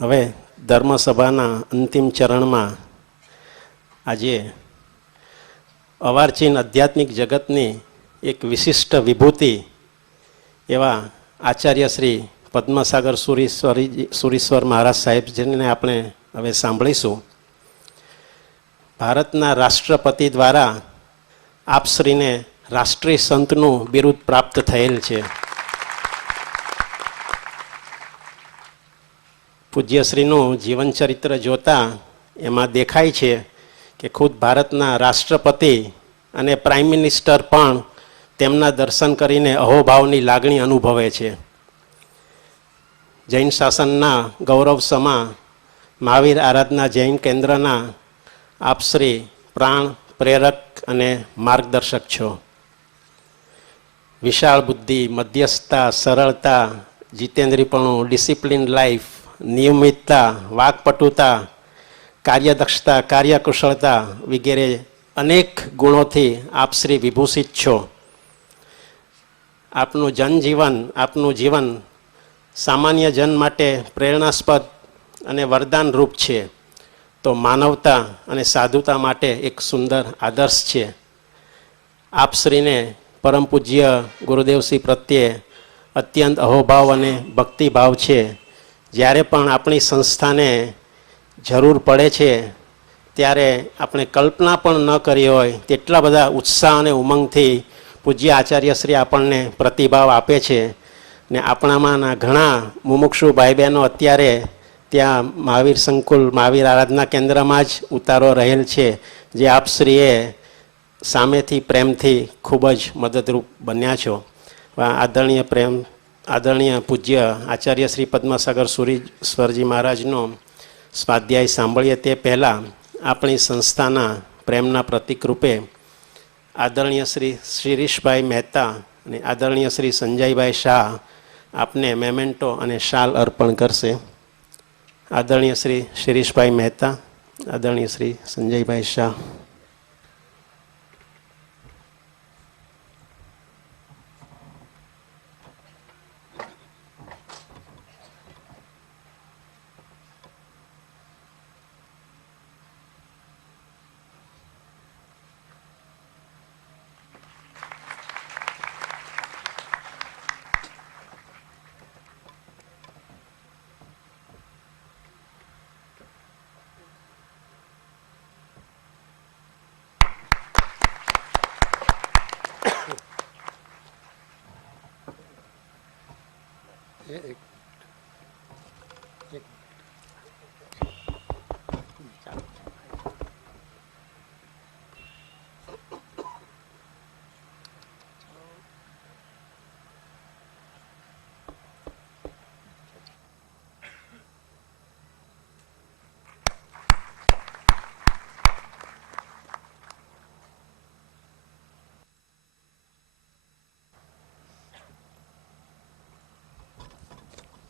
હવે ધર્મસભાના અંતિમ ચરણમાં આજે અવારચીન આધ્યાત્મિક જગતની એક વિશિષ્ટ વિભૂતિ એવા આચાર્ય શ્રી પદ્મસાગર સુરીશ્વર મહારાજ સાહેબજીને આપણે હવે સાંભળીશું. ભારતના રાષ્ટ્રપતિ દ્વારા આપશ્રીને રાષ્ટ્રીય સંતનું બિરુદ પ્રાપ્ત થયેલ છે. પૂજ્યશ્રીનું જીવન ચરિત્ર જોતા એમાં દેખાય છે કે ખુદ ભારતના રાષ્ટ્રપતિ અને પ્રાઇમ મિનિસ્ટર પણ તેમના દર્શન કરીને અહોભાવની લાગણી અનુભવે છે. જૈન શાસનના ગૌરવ સમા મહાવીર આરાધના જૈન કેન્દ્રના આપશ્રી પ્રાણ પ્રેરક અને માર્ગદર્શક છો. વિશાળ બુદ્ધિ, મધ્યસ્થતા, સરળતા, જીતેન્દ્રીપણું, ડિસિપ્લિન લાઈફ, નિયમિતતા, વાકપટુતા, કાર્યદક્ષતા, કાર્યકુશળતા વગેરે અનેક ગુણોથી આપ શ્રી વિભૂષિત છો. આપનું જીવન સામાન્ય જન માટે પ્રેરણાસ્પદ અને વરદાન રૂપ છે, તો માનવતા અને સાધુતા માટે એક સુંદર આદર્શ છે. આપશ્રીને પરમ પૂજ્ય ગુરુદેવશ્રી પ્રત્યે અત્યંત અહોભાવ અને ભક્તિભાવ છે. જ્યારે પણ આપણી સંસ્થાને જરૂર પડે છે ત્યારે આપણે કલ્પના પણ ન કરી હોય તેટલા બધા ઉત્સાહ અને ઉમંગથી પૂજ્ય આચાર્યશ્રી આપણને પ્રતિભાવ આપે છે. ને આપણામાંના ઘણા મુમુક્ષુ ભાઈ બહેનો અત્યારે ત્યાં મહાવીર સંકુલ, મહાવીર આરાધના કેન્દ્રમાં જ ઉતારો રહેલ છે, જે આપશ્રીએ સામેથી પ્રેમથી ખૂબ જ મદદરૂપ બન્યા છો. આદરણીય પૂજ્ય આચાર્ય શ્રી પદ્મસાગર સુરીશ્વરજી મહારાજનો સ્વાધ્યાય સાંભળીએ તે પહેલાં આપણી સંસ્થાના પ્રેમના પ્રતિક રૂપે આદરણીય શ્રી શિરીષભાઈ મહેતા અને આદરણીય શ્રી સંજયભાઈ શાહ આપને મેમેન્ટો અને શાલ અર્પણ કરશે. આદરણીય શ્રી શિરીષભાઈ મહેતા, આદરણીય શ્રી સંજયભાઈ શાહ.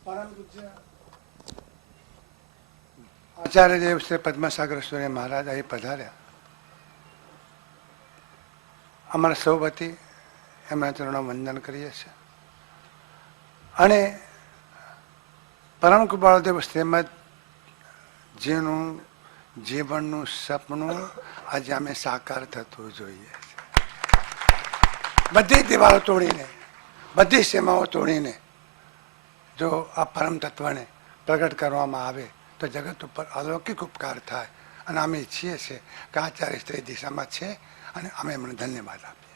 પરમ પૂજ્ય આચાર્ય દેવ શ્રી પદ્મસાગર સુરી મહારાજ અહીં પધાર્યા. અમારા સૌ વતી એમના ચરણો વંદન કરીએ છીએ. અને પરમ કૃપાળુદેવ શ્રીમદ જેનું જીવનનું સપનું આજે અમે સાકાર થતું જોઈએ. બધી દિવાલો તોડીને, બધી સીમાઓ તોડીને જો આ પરમ તત્વને પ્રગટ કરવામાં આવે તો જગત ઉપર અલૌકિક ઉપકાર થાય. અને અમે ઈચ્છીએ છીએ કે આચાર્ય સ્ત્રી દિશામાં છે અને અમે એમને ધન્યવાદ આપીએ.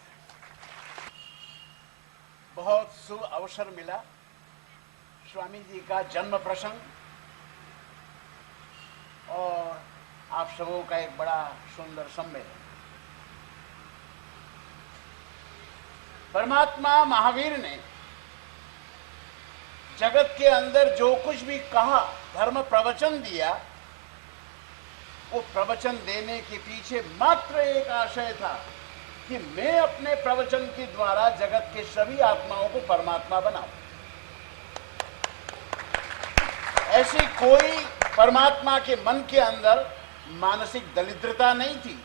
बहुत शुभ अवसर मिला. स्वामी जी का जन्म प्रसंग और आप सबों का एक बड़ा सुंदर सम्मेलन. परमात्मा महावीर ने जगत के अंदर जो कुछ भी कहा, धर्म प्रवचन दिया, वो प्रवचन देने के पीछे मात्र एक आशय था कि मैं अपने प्रवचन के द्वारा जगत के सभी आत्माओं को परमात्मा बनाऊं. ऐसी कोई परमात्मा के मन के अंदर मानसिक दरिद्रता नहीं थी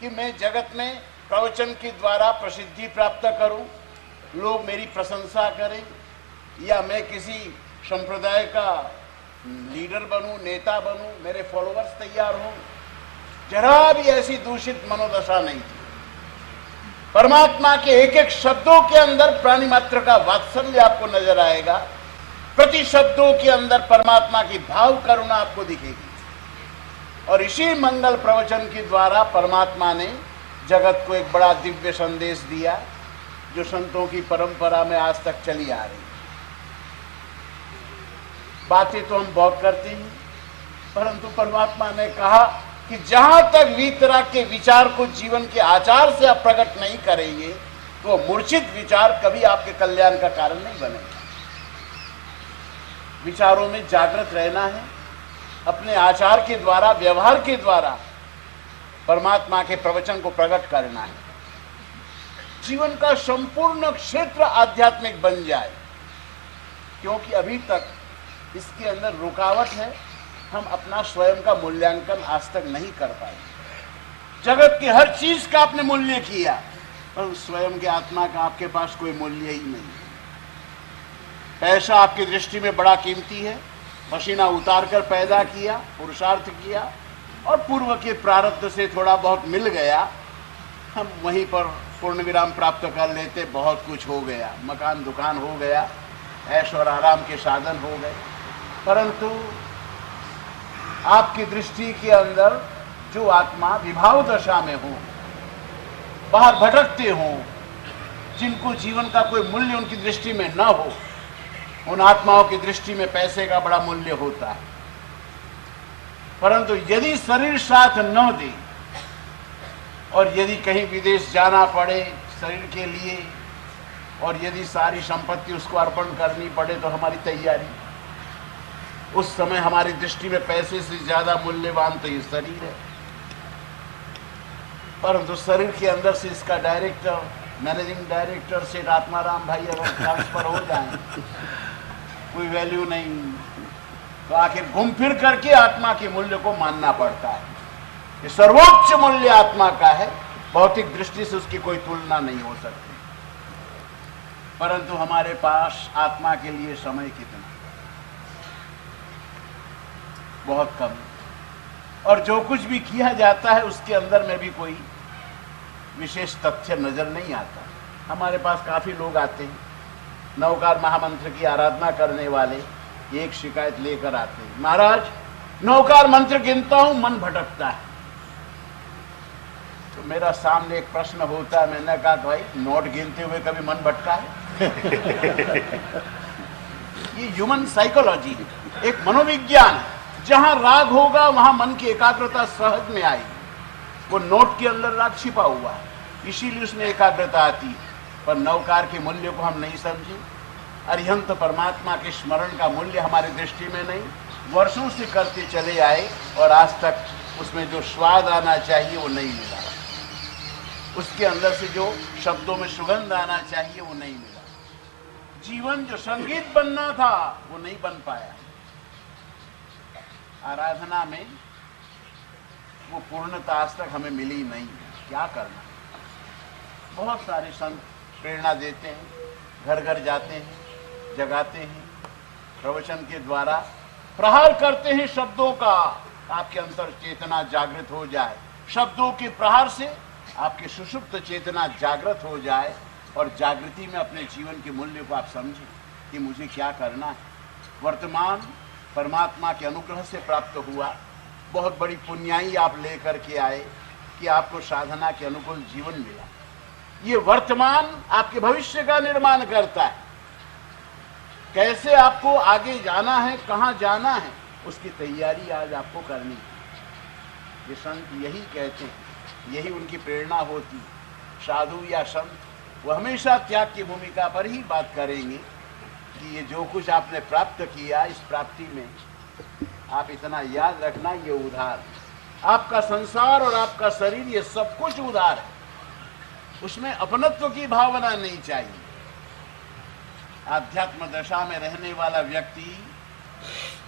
कि मैं जगत में प्रवचन के द्वारा प्रसिद्धि प्राप्त करूं, लोग मेरी प्रशंसा करें, या मैं किसी संप्रदाय का लीडर बनूं, नेता बनूं, मेरे फॉलोअर्स तैयार हों, जरा भी ऐसी दूषित मनोदशा नहीं थी। परमात्मा के एक एक शब्दों के अंदर प्राणी मात्र का वात्सल्य आपको नजर आएगा, प्रति शब्दों के अंदर परमात्मा की भाव करुणा आपको दिखेगी। और इसी मंगल प्रवचन के द्वारा परमात्मा ने जगत को एक बड़ा दिव्य संदेश दिया, जो संतों की परंपरा में आज तक चली आ रही। बातें तो हम बहुत करते हैं, परंतु परमात्मा ने कहा कि जहां तक वीतराग के विचार को जीवन के आचार से आप प्रकट नहीं करेंगे, तो मूर्छित विचार कभी आपके कल्याण का कारण नहीं बनेगा। विचारों में जागृत रहना है, अपने आचार के द्वारा, व्यवहार के द्वारा परमात्मा के प्रवचन को प्रकट करना है। जीवन का संपूर्ण क्षेत्र आध्यात्मिक बन जाए, क्योंकि अभी तक इसके अंदर रुकावट है। हम अपना स्वयं का मूल्यांकन आज तक नहीं कर पाए। जगत की हर चीज का आपने मूल्य किया, पर स्वयं के आत्मा का आपके पास कोई मूल्य ही नहीं। पैसा आपकी दृष्टि में बड़ा कीमती है, पसीना उतार कर पैदा किया, पुरुषार्थ किया, और पूर्व के प्रारब्ध से थोड़ा बहुत मिल गया, हम वहीं पर पूर्ण विराम प्राप्त कर लेते। बहुत कुछ हो गया, मकान दुकान हो गया, ऐश और आराम के साधन हो गए, परंतु आपकी दृष्टि के अंदर जो आत्मा विभाव दशा में हो, बाहर भटकते हो, जिनको जीवन का कोई मूल्य उनकी दृष्टि में न हो, उन आत्माओं की दृष्टि में पैसे का बड़ा मूल्य होता है। परंतु यदि शरीर साथ न दे और यदि कहीं विदेश जाना पड़े शरीर के लिए, और यदि सारी संपत्ति उसको अर्पण करनी पड़े, तो हमारी तैयारी, उस समय हमारी दृष्टि में पैसे से ज्यादा मूल्यवान तो ये शरीर है। परंतु शरीर के अंदर से इसका डायरेक्टर, मैनेजिंग डायरेक्टर से आत्माराम भाई अगर ट्रांसफर हो जाए, कोई वैल्यू नहीं, तो आखिर घूम फिर करके आत्मा के मूल्य को मानना पड़ता है। ये सर्वोच्च मूल्य आत्मा का है, भौतिक दृष्टि से उसकी कोई तुलना नहीं हो सकती। परंतु हमारे पास आत्मा के लिए समय कितना, बहुत कम, और जो कुछ भी किया जाता है उसके अंदर में भी कोई विशेष तथ्य नजर नहीं आता। हमारे पास काफी लोग आते हैं, नवकार महामंत्र की आराधना करने वाले, एक शिकायत लेकर आते हैं, महाराज नवकार मंत्र गिनता हूं, मन भटकता है। तो मेरा सामने एक प्रश्न होता है, मैंने कहा भाई नोट गिनते हुए कभी मन भटका है? ये ह्यूमन साइकोलॉजी है, एक मनोविज्ञान है। जहां राग होगा वहां मन की एकाग्रता सहज में आएगी। वो नोट के अंदर राग छिपा हुआ है, इसीलिए उसमें एकाग्रता आती है। पर नवकार के मूल्य को हम नहीं समझे। अरिहंत परमात्मा के स्मरण का मूल्य हमारी दृष्टि में नहीं, वर्षों से करते चले आए और आज तक उसमें जो स्वाद आना चाहिए वो नहीं मिला, उसके अंदर से जो शब्दों में सुगंध आना चाहिए वो नहीं मिला। जीवन जो संगीत बनना था वो नहीं बन पाया। आराधना में वो पूर्णता आज तक हमें मिली नहीं। क्या करना? बहुत सारे संत प्रेरणा देते हैं, घर घर जाते हैं, जगाते हैं, प्रवचन के द्वारा प्रहार करते हैं शब्दों का, आपके अंतर चेतना जागृत हो जाए। शब्दों के प्रहार से आपकी सुषुप्त चेतना जागृत हो जाए और जागृति में अपने जीवन के मूल्य को आप समझें कि मुझे क्या करना है। वर्तमान परमात्मा के अनुग्रह से प्राप्त हुआ, बहुत बड़ी पुण्याई आप लेकर के आए कि आपको साधना के अनुकूल जीवन मिला। ये वर्तमान आपके भविष्य का निर्माण करता है। कैसे आपको आगे जाना है, कहाँ जाना है, उसकी तैयारी आज आपको करनी है। ये संत यही कहते हैं, यही उनकी प्रेरणा होती। साधु या संत वो हमेशा त्याग की भूमिका पर ही बात करेंगे कि ये जो कुछ आपने प्राप्त किया, इस प्राप्ति में आप इतना याद रखना, ये उधार, आपका संसार और आपका शरीर ये सब कुछ उधार है, उसमें अपनत्व की भावना नहीं चाहिए। आध्यात्म दशा में रहने वाला व्यक्ति,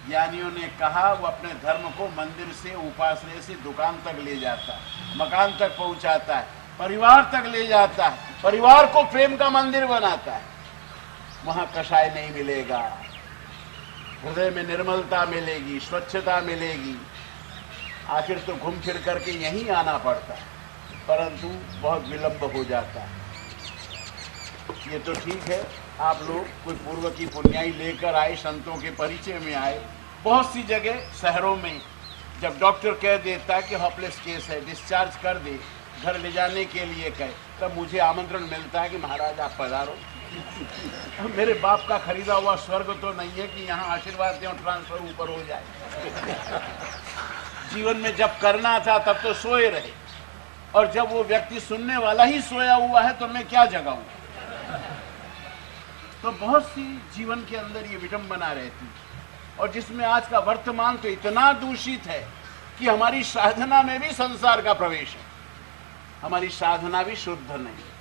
ज्ञानियों ने कहा, वो अपने धर्म को मंदिर से, उपासना से दुकान तक ले जाता है, मकान तक पहुंचाता है, परिवार तक ले जाता है, परिवार को प्रेम का मंदिर बनाता है। वहां कषाय नहीं मिलेगा, हृदय में निर्मलता मिलेगी, स्वच्छता मिलेगी। आखिर तो घूम फिर करके यहीं आना पड़ता है, परंतु बहुत विलंब हो जाता है। ये तो ठीक है, आप लोग कोई पूर्व की पुण्याई लेकर आए, संतों के परिचय में आए। बहुत सी जगह शहरों में जब डॉक्टर कह देता है कि होपलेस केस है, डिस्चार्ज कर दे, घर ले जाने के लिए कहे, तब मुझे आमंत्रण मिलता है कि महाराज आप पधारो। मेरे बाप का खरीदा हुआ स्वर्ग तो नहीं है कि यहाँ आशीर्वाद दें और ट्रांसफर ऊपर हो जाए। जीवन में जब करना था तब तो सोए रहे, और जब वो व्यक्ति सुनने वाला ही सोया हुआ है तो मैं क्या जगाऊं। तो बहुत सी जीवन के अंदर ये विडंबना रहती, और जिसमें आज का वर्तमान तो इतना दूषित है कि हमारी साधना में भी संसार का प्रवेश है, हमारी साधना भी शुद्ध नहीं।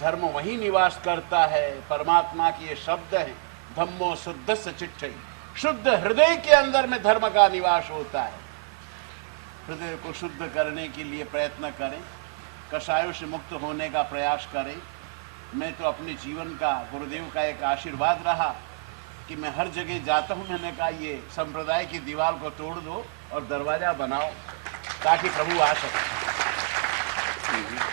धर्म वही निवास करता है, परमात्मा के ये शब्द हैं, धम्मो शुद्ध सचिट्ठई, शुद्ध हृदय के अंदर में धर्म का निवास होता है। हृदय को शुद्ध करने के लिए प्रयत्न करें, कषायों से मुक्त होने का प्रयास करें। मैं तो अपने जीवन का गुरुदेव का एक आशीर्वाद रहा कि मैं हर जगह जाता हूँ, मैंने कहा ये संप्रदाय की दीवार को तोड़ दो और दरवाजा बनाओ ताकि प्रभु आ सके।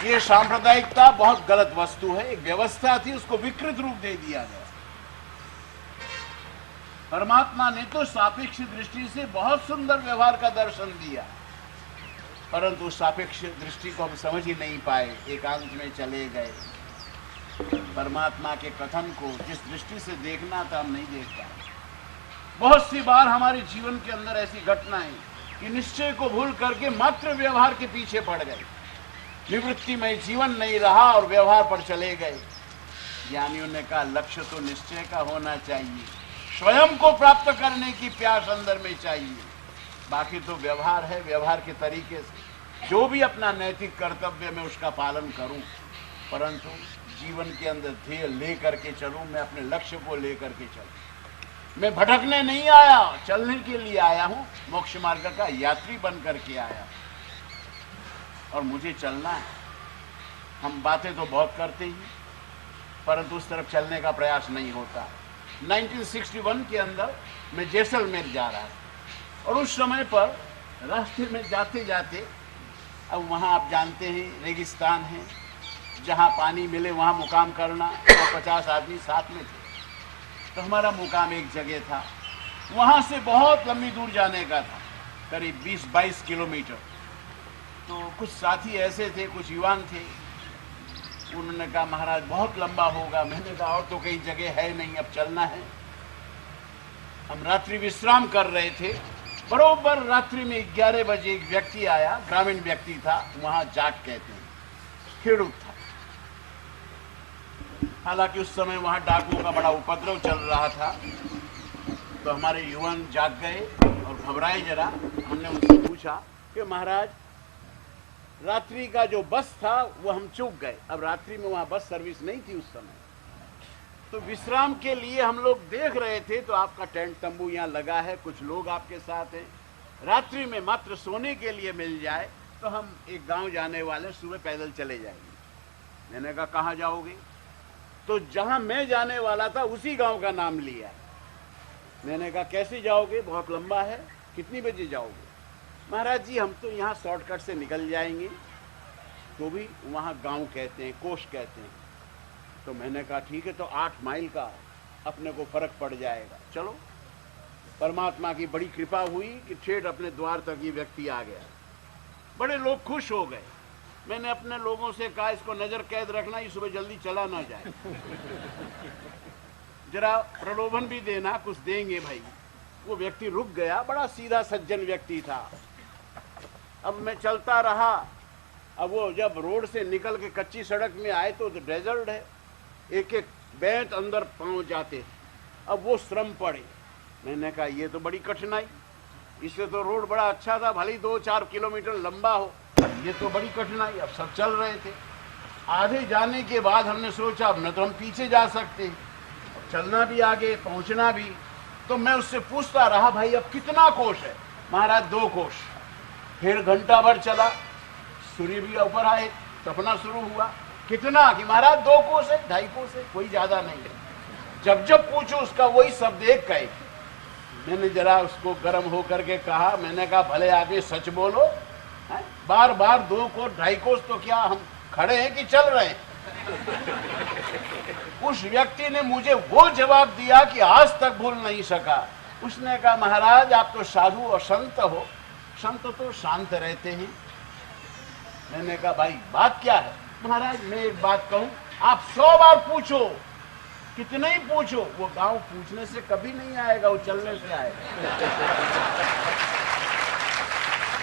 ये सांप्रदायिकता बहुत गलत वस्तु है, एक व्यवस्था थी, उसको विकृत रूप दे दिया गया। परमात्मा ने तो सापेक्ष दृष्टि से बहुत सुंदर व्यवहार का दर्शन दिया, परंतु सापेक्ष दृष्टि को हम समझ ही नहीं पाए, एकांत में चले गए। परमात्मा के कथन को जिस दृष्टि से देखना था हम नहीं देख पाए। बहुत सी बार हमारे जीवन के अंदर ऐसी घटनाएं कि निश्चय को भूल करके मात्र व्यवहार के पीछे पड़ गए, निवृत्तिमय जीवन नहीं रहा और व्यवहार पर चले गए। ज्ञानियों ने कहा लक्ष्य तो निश्चय का होना चाहिए, स्वयं को प्राप्त करने की प्यास अंदर में चाहिए, बाकी तो व्यवहार है, व्यवहार के तरीके से जो भी अपना नैतिक कर्तव्य में उसका पालन करूं, परंतु जीवन के अंदर ध्येय ले करके चलूं, मैं अपने लक्ष्य को लेकर के चलूं। मैं भटकने नहीं आया, चलने के लिए आया हूं, मोक्ष मार्ग का यात्री बन करके आया और मुझे चलना है। हम बातें तो बहुत करते हैं, परंतु उस तरफ चलने का प्रयास नहीं होता। 1961 के अंदर मैं जैसलमेर जा रहा था, और उस समय पर रास्ते में जाते जाते, अब वहाँ आप जानते हैं रेगिस्तान है, जहाँ पानी मिले वहाँ मुकाम करना, 150 आदमी साथ में थे। तो हमारा मुकाम एक जगह था, वहाँ से बहुत लंबी दूर जाने का था, करीब 20-22 किलोमीटर। तो कुछ साथी ऐसे थे, कुछ युवान थे, उन्होंने कहा महाराज बहुत लंबा होगा। मैंने कहा और तो कहीं जगह है नहीं, अब चलना है। हम रात्रि विश्राम कर रहे थे, बरोबर रात्रि में 11 बजे एक व्यक्ति आया, ग्रामीण व्यक्ति था, वहाँ जाट कहते हैं, खेड़ूत था। हालांकि उस समय वहाँ डाकुओं का बड़ा उपद्रव चल रहा था। तो हमारे युवान जाग गए और घबराए जरा। हमने उनसे पूछा कि महाराज रात्रि का जो बस था वो हम चूक गए। अब रात्रि में वहाँ बस सर्विस नहीं थी उस समय, तो विश्राम के लिए हम लोग देख रहे थे, तो आपका टेंट तंबू यहाँ लगा है, कुछ लोग आपके साथ हैं, रात्रि में मात्र सोने के लिए मिल जाए तो हम एक गांव जाने वाले, सुबह पैदल चले जाएंगे। मैंने कहा कहाँ जाओगे? तो जहां मैं जाने वाला था उसी गांव का नाम लिया। मैंने कहा कैसे जाओगे? बहुत लंबा है, कितनी बजे जाओगे? महाराज जी हम तो यहाँ शॉर्टकट से निकल जाएंगे, तो भी वहाँ गांव कहते हैं, कोष कहते हैं। तो मैंने कहा ठीक है, तो 8 माइल का अपने को फर्क पड़ जाएगा, चलो। परमात्मा की बड़ी कृपा हुई कि ठेठ अपने द्वार तक ये व्यक्ति आ गया। बड़े लोग खुश हो गए। मैंने अपने लोगों से कहा इसको नजर कैद रखना, ये सुबह जल्दी चला ना जाए, जरा प्रलोभन भी देना, कुछ देंगे भाई। वो व्यक्ति रुक गया, बड़ा सीधा सज्जन व्यक्ति था। अब मैं चलता रहा। अब वो जब रोड से निकल के कच्ची सड़क में आए तो डेजर्ट है, एक एक बैंत अंदर पहुंच जाते। अब वो श्रम पड़े। मैंने कहा ये तो बड़ी कठिनाई, इससे तो रोड बड़ा अच्छा था, भले 2-4 किलोमीटर लंबा हो, ये तो बड़ी कठिनाई। अब सब चल रहे थे। आधे जाने के बाद हमने सोचा अब न तो हम पीछे जा सकते, चलना भी आगे, पहुंचना भी। तो मैं उससे पूछता रहा भाई अब कितना कोष है? महाराज 2 कोष। फिर घंटा भर चला, सूर्य भी ऊपर आए, सपना शुरू हुआ। कितना? कि महाराज 2 कोष है, 2.5 कोष है, कोई ज्यादा नहीं है। जब जब पूछो उसका वही शब्द एक कहे, मैंने जरा उसको गर्म होकर के कहा, मैंने कहा भले आदमी सच बोलो, हैं? बार बार 2 कोस 2.5 कोस तो क्या हम खड़े हैं कि चल रहे हैं? उस व्यक्ति ने मुझे वो जवाब दिया कि आज तक भूल नहीं सका। उसने कहा महाराज आप तो साधु और संत हो, संत तो शांत रहते हैं। मैंने कहा भाई बात क्या है? महाराज मैं एक बात कहूं, आप 100 बार पूछो, कितने ही पूछो, वो गांव पूछने से कभी नहीं आएगा, वो चलने से आएगा।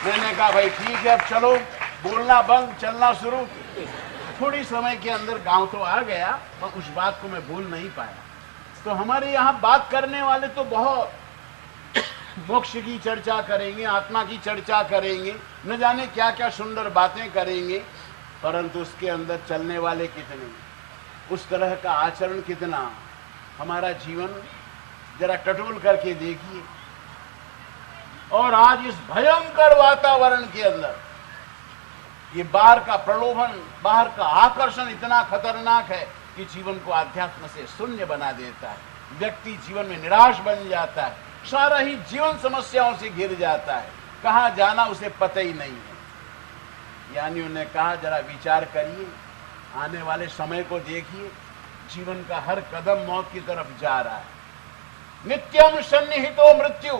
मैंने कहा भाई ठीक है अब चलो, बोलना बंद, चलना शुरू। थोड़ी समय के अंदर गांव तो आ गया, पर उस बात को मैं भूल नहीं पाया। तो हमारे यहाँ बात करने वाले तो बहुत मोक्ष की चर्चा करेंगे, आत्मा की चर्चा करेंगे, न जाने क्या क्या सुंदर बातें करेंगे, परंतु उसके अंदर चलने वाले कितने, उस तरह का आचरण कितना। हमारा जीवन जरा टटोल करके देखिए। और आज इस भयंकर वातावरण के अंदर ये बाहर का प्रलोभन, बाहर का आकर्षण इतना खतरनाक है कि जीवन को आध्यात्म से शून्य बना देता है। व्यक्ति जीवन में निराश बन जाता है, सारा ही जीवन समस्याओं से घिर जाता है, कहाँ जाना उसे पता ही नहीं है। यानी उन्होंने कहा जरा विचार करिए, आने वाले समय को देखिए, जीवन का हर कदम मौत की तरफ जा रहा है। नित्यम सन्निहितो मृत्यु,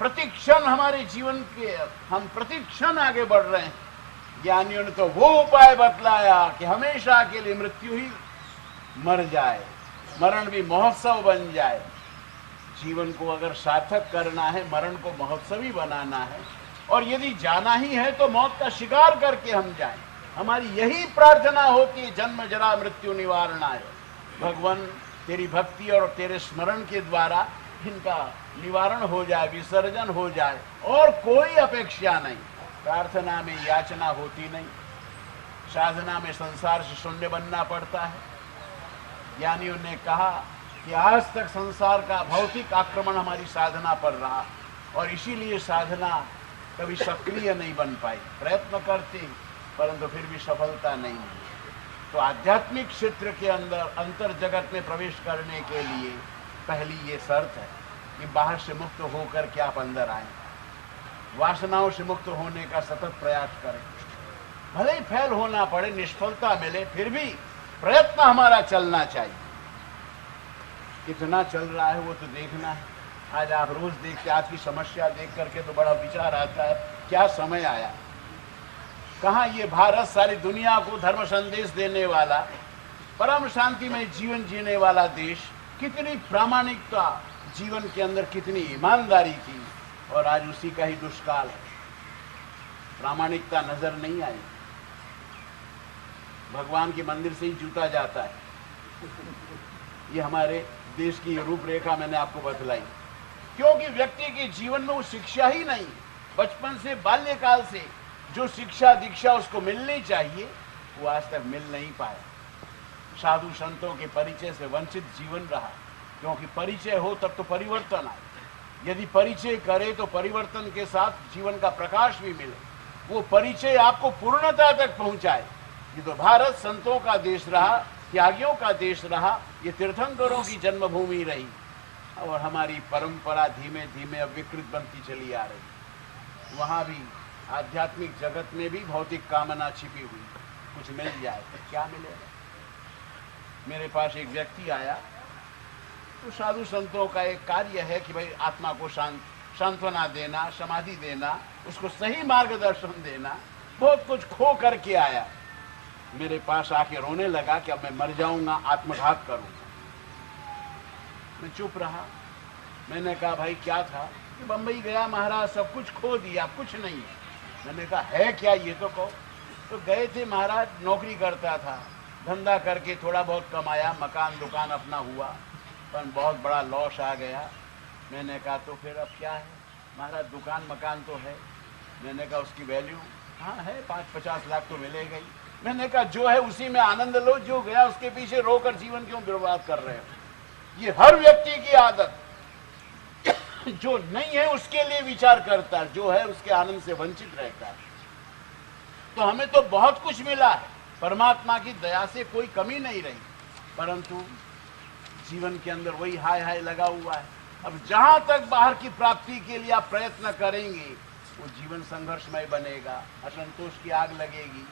प्रतिक्षण हमारे जीवन के हम प्रतिक्षण आगे बढ़ रहे हैं। ज्ञानियों ने तो वो उपाय बतलाया कि हमेशा के लिए मृत्यु ही मर जाए, मरण भी महोत्सव बन जाए। जीवन को अगर सार्थक करना है, मरण को महोत्सवी बनाना है, और यदि जाना ही है तो मौत का शिकार करके हम जाएं। हमारी यही प्रार्थना होती है, जन्म जरा मृत्यु निवारणाय। भगवान तेरी भक्ति और तेरे स्मरण के द्वारा इनका निवारण हो जाए, विसर्जन हो जाए, और कोई अपेक्षा नहीं। प्रार्थना में याचना होती नहीं, साधना में संसार से शून्य बनना पड़ता है। ज्ञानियों ने कहा कि आज तक संसार का भौतिक आक्रमण हमारी साधना पर रहा, और इसीलिए साधना कभी सक्रिय नहीं बन पाई। प्रयत्न करते परंतु फिर भी सफलता नहीं मिली। तो आध्यात्मिक क्षेत्र के अंदर अंतर जगत में प्रवेश करने के लिए पहली ये शर्त है कि बाहर से मुक्त होकर के आप अंदर आए, वासनाओं से मुक्त होने का सतत प्रयास करें। भले ही फेल होना पड़े, निष्फलता मिले, फिर भी प्रयत्न हमारा चलना चाहिए। कितना चल रहा है वो तो देखना है। आज आप रोज देखते, आज की समस्या देख करके तो बड़ा विचार आता है, क्या समय आया। कहाँ ये भारत सारी दुनिया को धर्म संदेश देने वाला, परम शांतिमय जीवन जीने वाला देश, कितनी प्रामाणिकता जीवन के अंदर, कितनी ईमानदारी थी, और आज उसी का ही दुष्काल है। प्रामाणिकता नजर नहीं आई। भगवान के मंदिर से ही जूता जाता है। ये हमारे देश की रूपरेखा मैंने आपको बतलाई, क्योंकि व्यक्ति के जीवन में वो शिक्षा ही नहीं। बचपन से, बाल्यकाल से जो शिक्षा दीक्षा उसको मिलनी चाहिए, वो आज तक मिल नहीं पाया। साधु संतों के परिचय से वंचित जीवन रहा, क्योंकि परिचय हो तब तो परिवर्तन आए। यदि परिचय करे तो परिवर्तन के साथ जीवन का प्रकाश भी मिले, वो परिचय आपको पूर्णता तक पहुंचाए। ये तो भारत संतों का देश रहा, त्यागियों का देश रहा, ये तीर्थंकरों की जन्मभूमि रही, और हमारी परंपरा धीमे धीमे अब विकृत बनती चली आ रही। वहाँ भी आध्यात्मिक जगत में भी भौतिक कामना छिपी हुई, कुछ मिल जाए तो क्या मिलेगा। मेरे पास एक व्यक्ति आया, तो साधु संतों का एक कार्य है कि भाई आत्मा को सांत्वना देना, समाधि देना, उसको सही मार्गदर्शन देना। बहुत कुछ खो करके आया, मेरे पास आके रोने लगा कि अब मैं मर जाऊंगा, आत्मघात करूंगा। मैं चुप रहा। मैंने कहा भाई क्या था? कि बम्बई गया महाराज, सब कुछ खो दिया, कुछ नहीं है। मैंने कहा है क्या, ये तो कहो। तो गए थे महाराज, नौकरी करता था, धंधा करके थोड़ा बहुत कमाया, मकान दुकान अपना हुआ, पर बहुत बड़ा लॉस आ गया। मैंने कहा तो फिर अब क्या है महाराज, दुकान मकान तो है। मैंने कहा उसकी वैल्यू हाँ है, 5-50 लाख तो मिलेगा ही। मैंने कहा जो है उसी में आनंद लो, जो गया उसके पीछे रोकर जीवन क्यों बर्बाद कर रहे हो। ये हर व्यक्ति की आदत, जो नहीं है उसके लिए विचार करता है, जो है उसके आनंद से वंचित रहता है। तो हमें तो बहुत कुछ मिला है, परमात्मा की दया से कोई कमी नहीं रही, परंतु जीवन के अंदर वही हाय हाय लगा हुआ है। अब जहां तक बाहर की प्राप्ति के लिए आप प्रयत्न करेंगे वो जीवन संघर्षमय बनेगा, असंतोष की आग लगेगी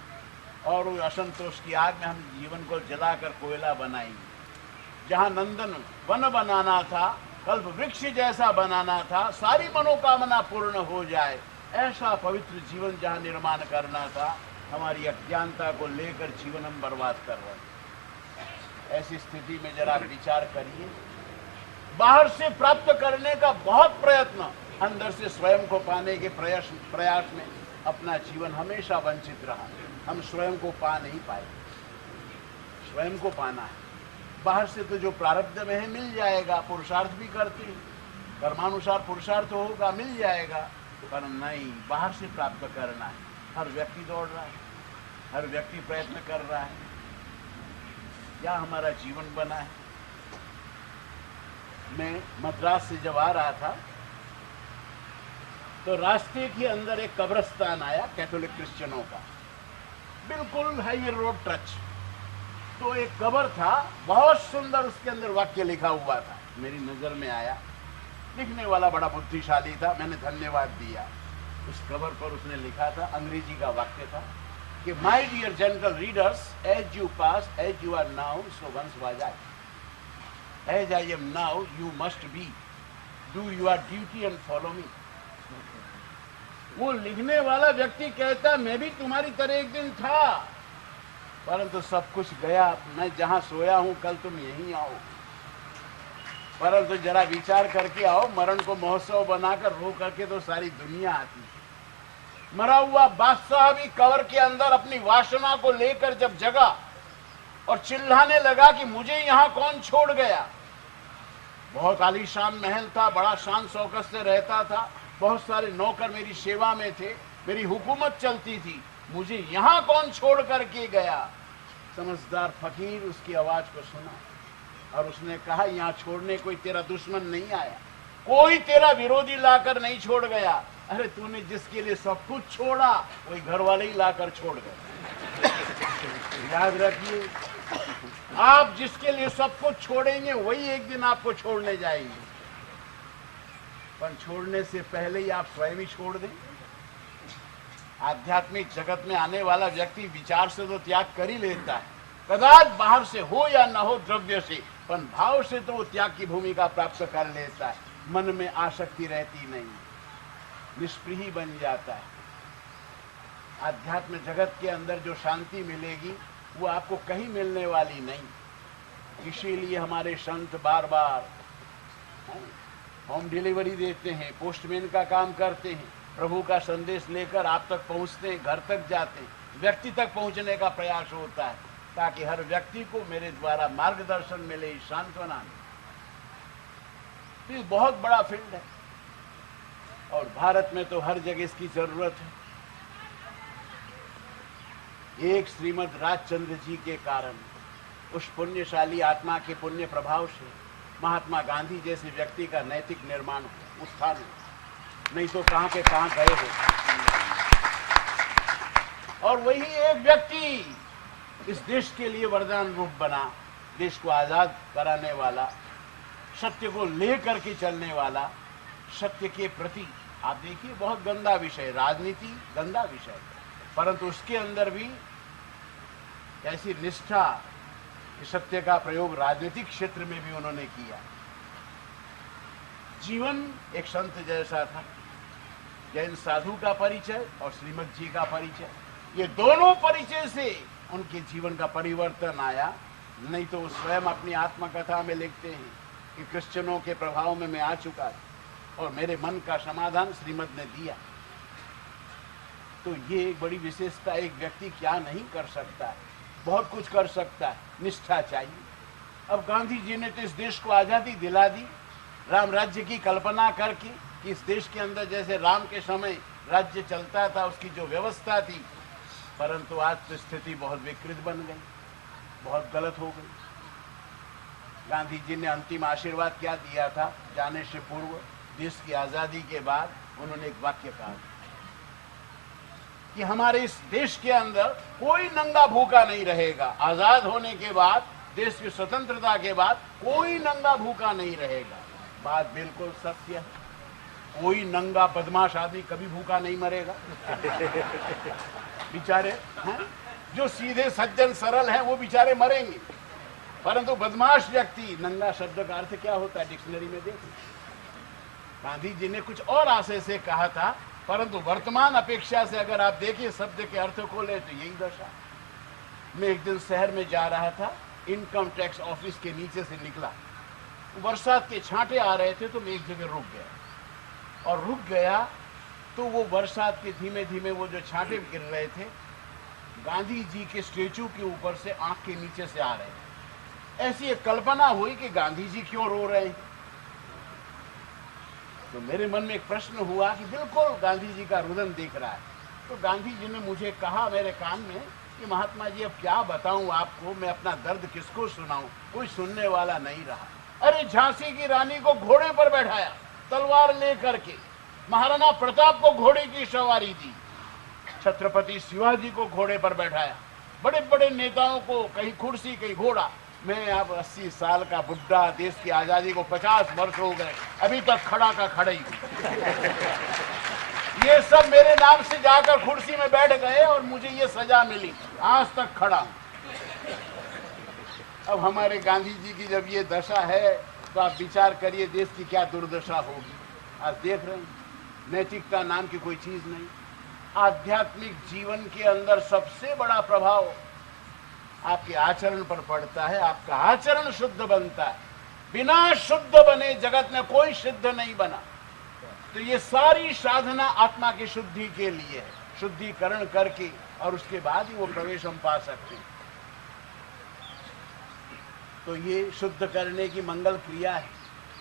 और वो असंतोष की आग में हम जीवन को जलाकर कोयला बनाएंगे। जहां नंदन वन बनाना था, कल्प वृक्ष जैसा बनाना था, सारी मनोकामना पूर्ण हो जाए, ऐसा पवित्र जीवन जहां निर्माण करना था, हमारी अज्ञानता को लेकर जीवन हम बर्बाद कर रहे हैं। ऐसी स्थिति में जरा विचार करिए। बाहर से प्राप्त करने का बहुत प्रयत्न, अंदर से स्वयं को पाने के प्रयास में अपना जीवन हमेशा वंचित रहा। हम स्वयं को पा नहीं पाए। स्वयं को पाना है। बाहर से तो जो प्रारब्ध में है मिल जाएगा, पुरुषार्थ भी करते हैं, कर्मानुसार पुरुषार्थ होगा, मिल जाएगा, पर नहीं, बाहर से प्राप्त करना है। हर व्यक्ति दौड़ रहा है, हर व्यक्ति प्रयत्न कर रहा है। क्या हमारा जीवन बना है? मैं मद्रास से जब आ रहा था तो रास्ते के अंदर एक कब्रिस्तान आया कैथोलिक क्रिश्चियनों का, बिल्कुल हाईवे रोड टच। तो एक कब्र था, बहुत सुंदर, उसके अंदर वाक्य लिखा हुआ था, मेरी नजर में आया। लिखने वाला बड़ा बुद्धिशाली था, मैंने धन्यवाद दिया। उस कब्र पर उसने लिखा था, अंग्रेजी का वाक्य था कि my dear gentle readers, as you pass as you are now so once was I, as I am now you must be, do your duty and follow me. वो लिखने वाला व्यक्ति कहता, मैं भी तुम्हारी तरह एक दिन था, परंतु सब कुछ गया। मैं जहां सोया हूं कल तुम यहीं आओ, परंतु जरा विचार करके आओ, मरण को महोत्सव बनाकर रो करके तो सारी दुनिया आती है। मरा हुआ बादशाह भी कब्र के अंदर अपनी वासना को लेकर जब जगा और चिल्लाने लगा कि मुझे यहां कौन छोड़ गया। बहुत आलीशान महल था, बड़ा शान शौकत से रहता था, बहुत सारे नौकर मेरी सेवा में थे, मेरी हुकूमत चलती थी, मुझे यहां कौन छोड़ करके गया। समझदार फकीर उसकी आवाज को सुना और उसने कहा, यहां छोड़ने कोई तेरा दुश्मन नहीं आया, कोई तेरा विरोधी लाकर नहीं छोड़ गया। अरे तूने जिसके लिए सब कुछ छोड़ा वही घर वाले ही लाकर छोड़ गए। याद रखिए, आप जिसके लिए सब कुछ छोड़ेंगे वही एक दिन आपको छोड़ने जाएंगे, पर छोड़ने से पहले ही आप स्वयं ही छोड़ दें। आध्यात्मिक जगत में आने वाला व्यक्ति विचार से तो त्याग कर ही लेता है, कदाच बाहर से हो या ना हो द्रव्य से, पर भाव से तो वो त्याग की भूमिका प्राप्त कर लेता है। मन में आसक्ति रहती नहीं, निष्प्रिय बन जाता है। आध्यात्म जगत के अंदर जो शांति मिलेगी वो आपको कहीं मिलने वाली नहीं। इसीलिए हमारे संत बार बार होम डिलीवरी देते हैं, पोस्टमैन का काम करते हैं, प्रभु का संदेश लेकर आप तक पहुंचते हैं, घर तक जाते हैं, व्यक्ति तक पहुंचने का प्रयास होता है ताकि हर व्यक्ति को मेरे द्वारा मार्गदर्शन मिले, सांत्वना मिले। ये बहुत बड़ा फील्ड है और भारत में तो हर जगह इसकी जरूरत है। एक श्रीमद राजचंद्र जी के कारण, उस पुण्यशाली आत्मा के पुण्य प्रभाव से महात्मा गांधी जैसे व्यक्ति का नैतिक निर्माण हो, उत्थान हो, नहीं तो कहां के कहां गए हो। और वही एक व्यक्ति इस देश के लिए वरदान रूप बना, देश को आजाद कराने वाला, सत्य को लेकर के चलने वाला, सत्य के प्रति। आप देखिए, बहुत गंदा विषय, राजनीति गंदा विषय, परंतु उसके अंदर भी ऐसी निष्ठा, सत्य का प्रयोग राजनीतिक क्षेत्र में भी उन्होंने किया। जीवन एक संत जैसा था। जैन साधु का परिचय और श्रीमद जी का परिचय, ये दोनों परिचय से उनके जीवन का परिवर्तन आया। नहीं तो स्वयं अपनी आत्मकथा में लिखते हैं कि क्रिश्चियनों के प्रभाव में मैं आ चुका था और मेरे मन का समाधान श्रीमद ने दिया। तो ये एक बड़ी विशेषता, एक व्यक्ति क्या नहीं कर सकता है, बहुत कुछ कर सकता है, निष्ठा चाहिए। अब गांधी जी ने तो इस देश को आज़ादी दिला दी, राम राज्य की कल्पना करके कि इस देश के अंदर जैसे राम के समय राज्य चलता था, उसकी जो व्यवस्था थी, परंतु आज तो स्थिति बहुत विकृत बन गई, बहुत गलत हो गई। गांधी जी ने अंतिम आशीर्वाद क्या दिया था जाने से पूर्व, देश की आज़ादी के बाद उन्होंने एक वाक्य कहा कि हमारे इस देश के अंदर कोई नंगा भूखा नहीं रहेगा। आजाद होने के बाद, देश की स्वतंत्रता के बाद कोई नंगा भूखा नहीं रहेगा। बात बिल्कुल सत्य है। कोई नंगा बदमाश आदमी कभी भूखा नहीं मरेगा। बेचारे हैं जो सीधे सज्जन सरल हैं वो बेचारे मरेंगे, परंतु बदमाश व्यक्ति, नंगा शब्द का अर्थ क्या होता है डिक्शनरी में देखो। गांधी जी ने कुछ और आशय से कहा था, परंतु वर्तमान अपेक्षा से अगर आप देखिए शब्द के अर्थ को ले तो यही दशा। मैं एक दिन शहर में जा रहा था, इनकम टैक्स ऑफिस के नीचे से निकला, बरसात के छांटे आ रहे थे, तो मैं एक जगह रुक गया और रुक गया तो वो बरसात के धीमे धीमे वो जो छांटे गिर रहे थे गांधी जी के स्टेचू के ऊपर से आंख के नीचे से आ रहे थे। ऐसी एक कल्पना हुई कि गांधी जी क्यों रो रहे हैं। तो मेरे मन में एक प्रश्न हुआ कि बिल्कुल गांधी जी का रुदन दिख रहा है। तो गांधी जी ने मुझे कहा मेरे कान में कि महात्मा जी अब क्या बताऊं आपको, मैं अपना दर्द किसको सुनाऊं, कोई सुनने वाला नहीं रहा। अरे झांसी की रानी को घोड़े पर बैठाया तलवार लेकर के, महाराणा प्रताप को घोड़े की सवारी दी, छत्रपति शिवाजी को घोड़े पर बैठाया, बड़े बड़े नेताओं को कहीं कुर्सी कहीं घोड़ा। मैं अब 80 साल का बुढ़ा, देश की आजादी को 50 वर्ष हो गए, अभी तक खड़ा का खड़ा ही हूं। ये सब मेरे नाम से जाकर कुर्सी में बैठ गए और मुझे ये सजा मिली, आज तक खड़ा हूं। अब हमारे गांधी जी की जब ये दशा है तो आप विचार करिए देश की क्या दुर्दशा होगी। आज देख रहे हैं नैतिकता नाम की कोई चीज नहीं। आध्यात्मिक जीवन के अंदर सबसे बड़ा प्रभाव आपके आचरण पर पड़ता है। आपका आचरण शुद्ध बनता है। बिना शुद्ध बने जगत में कोई सिद्ध नहीं बना। तो ये सारी साधना आत्मा की शुद्धि के लिए है, शुद्धिकरण करके, और उसके बाद ही वो प्रवेश हम पा सकते हैं। तो ये शुद्ध करने की मंगल क्रिया है।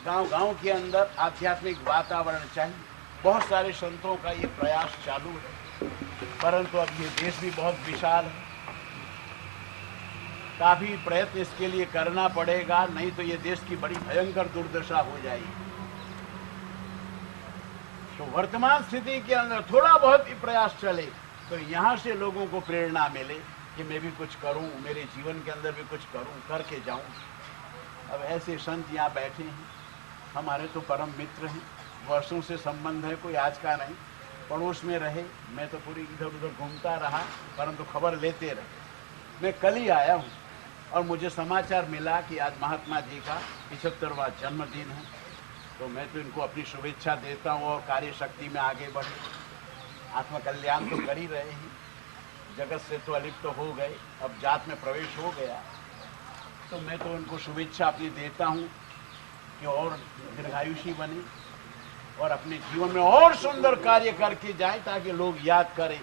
गांव गांव के अंदर आध्यात्मिक वातावरण चाहिए। बहुत सारे संतों का ये प्रयास चालू है, परंतु अब ये देश भी बहुत विशाल है, काफी प्रयत्न इसके लिए करना पड़ेगा, नहीं तो ये देश की बड़ी भयंकर दुर्दशा हो जाएगी। तो वर्तमान स्थिति के अंदर थोड़ा बहुत भी प्रयास चले तो यहाँ से लोगों को प्रेरणा मिले कि मैं भी कुछ करूं, मेरे जीवन के अंदर भी कुछ करूं, करके जाऊं। अब ऐसे संत यहाँ बैठे हैं, हमारे तो परम मित्र हैं, वर्षों से संबंध है, कोई आज का नहीं। पड़ोस में रहे, मैं तो पूरी इधर उधर घूमता रहा, परंतु खबर लेते रहे। मैं कल ही आया हूँ और मुझे समाचार मिला कि आज महात्मा जी का 75वां जन्मदिन है। तो मैं तो इनको अपनी शुभेच्छा देता हूँ और कार्य शक्ति में आगे बढ़े। आत्म कल्याण तो कर ही रहे हैं, जगत से तो अलिप्त तो हो गए, अब जात में प्रवेश हो गया। तो मैं तो उनको शुभेच्छा अपनी देता हूँ कि और दीर्घायुषी बने और अपने जीवन में और सुंदर कार्य करके जाए, ताकि लोग याद करें।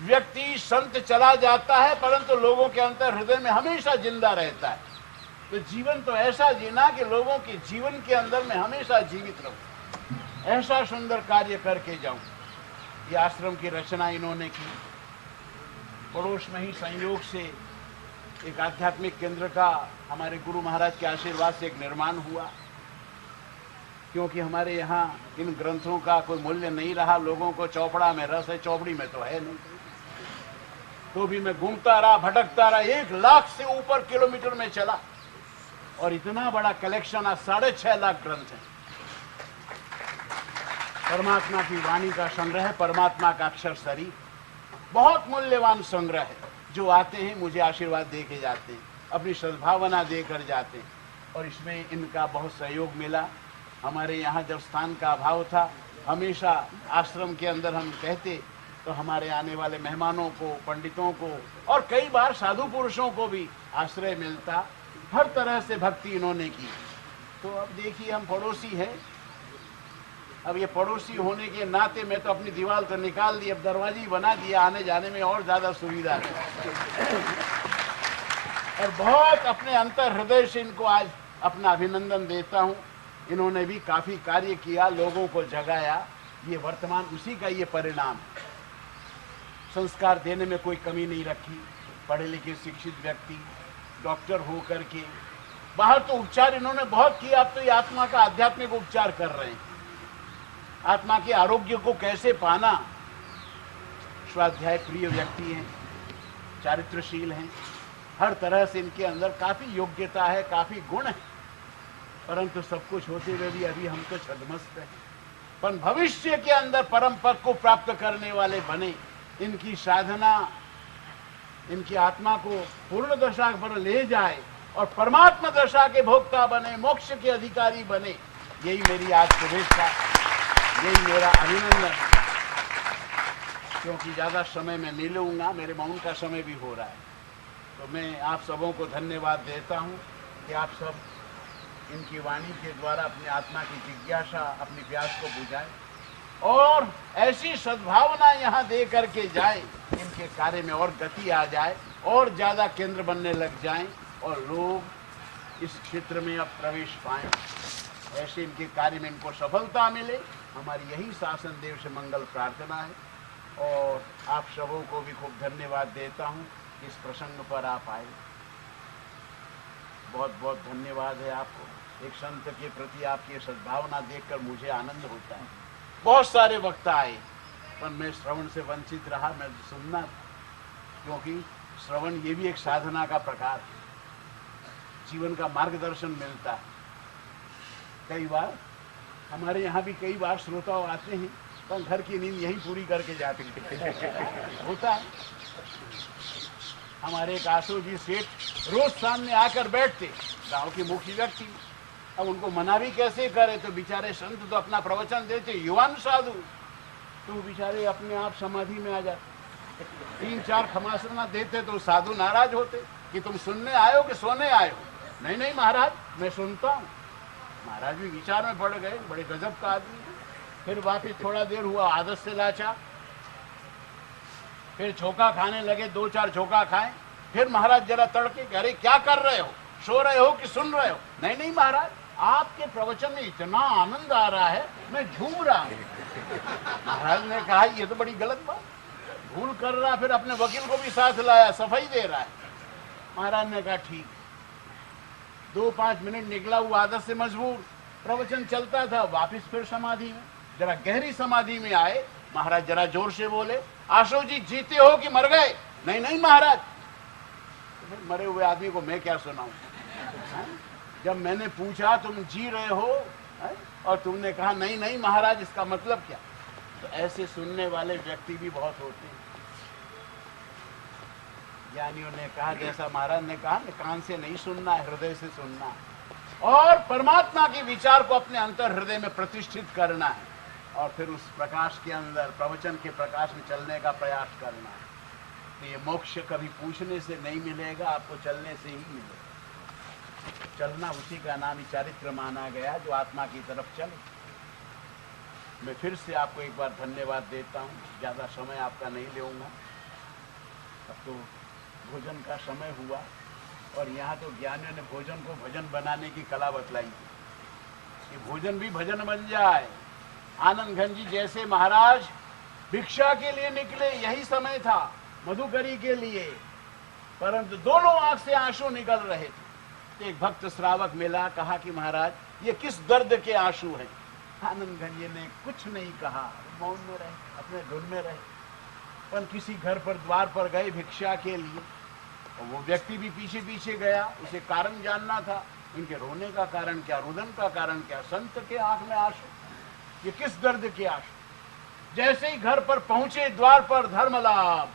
व्यक्ति संत चला जाता है परंतु लोगों के अंतर हृदय में हमेशा जिंदा रहता है। तो जीवन तो ऐसा जीना कि लोगों के जीवन के अंदर में हमेशा जीवित रहूं, ऐसा सुंदर कार्य करके जाऊं। ये आश्रम की रचना इन्होंने की। पड़ोस में ही संयोग से एक आध्यात्मिक केंद्र का हमारे गुरु महाराज के आशीर्वाद से एक निर्माण हुआ। क्योंकि हमारे यहाँ इन ग्रंथों का कोई मूल्य नहीं रहा, लोगों को चौपड़ा में रस है, चौपड़ी में तो है नहीं। तो भी मैं घूमता रहा, भटकता रहा, 1 लाख से ऊपर किलोमीटर में चला और इतना बड़ा कलेक्शन, आज 6.5 लाख ग्रंथ है। परमात्मा की वाणी का संग्रह है, परमात्मा का अक्षर शरीर, बहुत मूल्यवान संग्रह है। जो आते हैं मुझे आशीर्वाद दे के जाते हैं, अपनी सद्भावना देकर जाते हैं, और इसमें इनका बहुत सहयोग मिला। हमारे यहाँ जब स्थान का अभाव था, हमेशा आश्रम के अंदर हम कहते तो हमारे आने वाले मेहमानों को, पंडितों को और कई बार साधु पुरुषों को भी आश्रय मिलता। हर तरह से भक्ति इन्होंने की। तो अब देखिए हम पड़ोसी हैं, अब ये पड़ोसी होने के नाते मैं तो अपनी दीवार तो निकाल दी, अब दरवाजे ही बना दिया, आने जाने में और ज्यादा सुविधा है। और बहुत अपने अंतर हृदय से इनको आज अपना अभिनंदन देता हूँ। इन्होंने भी काफी कार्य किया, लोगों को जगाया। ये वर्तमान उसी का ये परिणाम है। संस्कार देने में कोई कमी नहीं रखी। पढ़े लिखे शिक्षित व्यक्ति, डॉक्टर हो करके बाहर तो उपचार इन्होंने बहुत किया। अब तो ये आत्मा का आध्यात्मिक उपचार कर रहे हैं। आत्मा के आरोग्य को कैसे पाना, स्वाध्याय प्रिय व्यक्ति हैं, चारित्रशील हैं, हर तरह से इनके अंदर काफी योग्यता है, काफी गुण है। परंतु सब कुछ होते हुए भी अभी हम तो छद्मस्त हैं। पर भविष्य के अंदर परम पद को प्राप्त करने वाले बने, इनकी साधना इनकी आत्मा को पूर्ण दशा पर ले जाए और परमात्मा दशा के भोक्ता बने, मोक्ष के अधिकारी बने, यही मेरी आज शुभेच्छा, यही मेरा अभिनंदन। क्योंकि ज्यादा समय मैं नहीं लूंगा, मेरे मौन का समय भी हो रहा है, तो मैं आप सबों को धन्यवाद देता हूं कि आप सब इनकी वाणी के द्वारा अपनी आत्मा की जिज्ञासा, अपनी प्यास को बुझाएं और ऐसी सद्भावना यहाँ दे करके जाए, इनके कार्य में और गति आ जाए और ज्यादा केंद्र बनने लग जाएं और लोग इस क्षेत्र में अब प्रवेश पाएं, ऐसे इनके कार्य में इनको सफलता मिले। हमारी यही शासन देव से मंगल प्रार्थना है और आप सबों को भी खूब धन्यवाद देता हूँ इस प्रसंग पर आप आए। बहुत बहुत धन्यवाद है आपको। एक संत के प्रति आपकी सद्भावना देखकर मुझे आनंद होता है। बहुत सारे वक्ता आए पर मैं श्रवण से वंचित रहा, मैं सुनना, क्योंकि श्रवण ये भी एक साधना का प्रकार है, जीवन का मार्गदर्शन मिलता है। कई बार हमारे यहाँ भी कई बार श्रोता आते हैं पर घर की नींद यहीं पूरी करके जाते हैं होता है। हमारे एक आशु जी सेठ रोज सामने आकर बैठते, गांव के मुख्य व्यक्ति, अब उनको मना भी कैसे करे, तो बेचारे संत तो अपना प्रवचन देते, युवान साधु, तो बेचारे अपने आप समाधि में आ जाते। 3-4 खमासना देते तो साधु नाराज होते कि तुम सुनने आए हो कि सोने आए हो। नहीं नहीं महाराज, मैं सुनता हूँ। महाराज भी विचार में पड़ गए, बड़े गजब का आदमी है। फिर वापिस थोड़ा देर हुआ, आदत से लाचार, फिर झोंका खाने लगे, 2-4 झोंका खाए। फिर महाराज जरा तड़के, अरे क्या कर रहे हो, सो रहे हो कि सुन रहे हो? नहीं नहीं महाराज, आपके प्रवचन में इतना आनंद आ रहा है, मैं झूम रहा हूं। महाराज ने कहा ये तो बड़ी गलत बात, भूल कर रहा। फिर अपने वकील को भी साथ लाया, सफाई दे रहा है। महाराज ने कहा ठीक। 2-5 मिनट निकला, वो आदत से मजबूर, प्रवचन चलता था, वापिस फिर समाधि में, जरा गहरी समाधि में आए। महाराज जरा जोर से बोले, आशो जी जीते हो कि मर गए? नहीं नहीं महाराज। तो मरे हुए आदमी को मैं क्या सुनाऊं? जब मैंने पूछा तुम जी रहे हो और तुमने कहा नहीं नहीं महाराज, इसका मतलब क्या? तो ऐसे सुनने वाले व्यक्ति भी बहुत होते हैं। ज्ञानियों ने कहा, जैसा महाराज ने कहा, कान से नहीं सुनना है, हृदय से सुनना है और परमात्मा के विचार को अपने अंतर हृदय में प्रतिष्ठित करना है और फिर उस प्रकाश के अंदर, प्रवचन के प्रकाश में चलने का प्रयास करना है। तो ये मोक्ष कभी पूछने से नहीं मिलेगा, आपको चलने से ही मिलेगा। चलना उसी का नाम ही चारित्र माना गया, जो आत्मा की तरफ चले। मैं फिर से आपको एक बार धन्यवाद देता हूँ, ज़्यादा समय आपका नहीं लूँगा। अब तो भोजन का समय हुआ और यहाँ तो ज्ञानियों ने भोजन को भजन बनाने की कला बतलाई कि भोजन भी भजन बन जाए। आनंद घन जी जैसे महाराज भिक्षा के लिए निकले, यही समय था मधुकरी के लिए, परंतु दोनों आंख से आंसू निकल रहे थे। एक भक्त श्रावक मिला, कहा कि महाराज ये किस दर्द के आंसू हैं? आनंद घन जी ने कुछ नहीं कहा, मौन में रहे, अपने धुन में रहे। पर किसी घर पर द्वार पर गए भिक्षा के लिए और वो व्यक्ति भी पीछे पीछे गया, उसे कारण जानना था, इनके रोने का कारण क्या, रुदन का कारण क्या? संत के आंख में आंसू, ये किस दर्द के आंसू? जैसे ही घर पर पहुंचे, द्वार पर धर्मलाभ,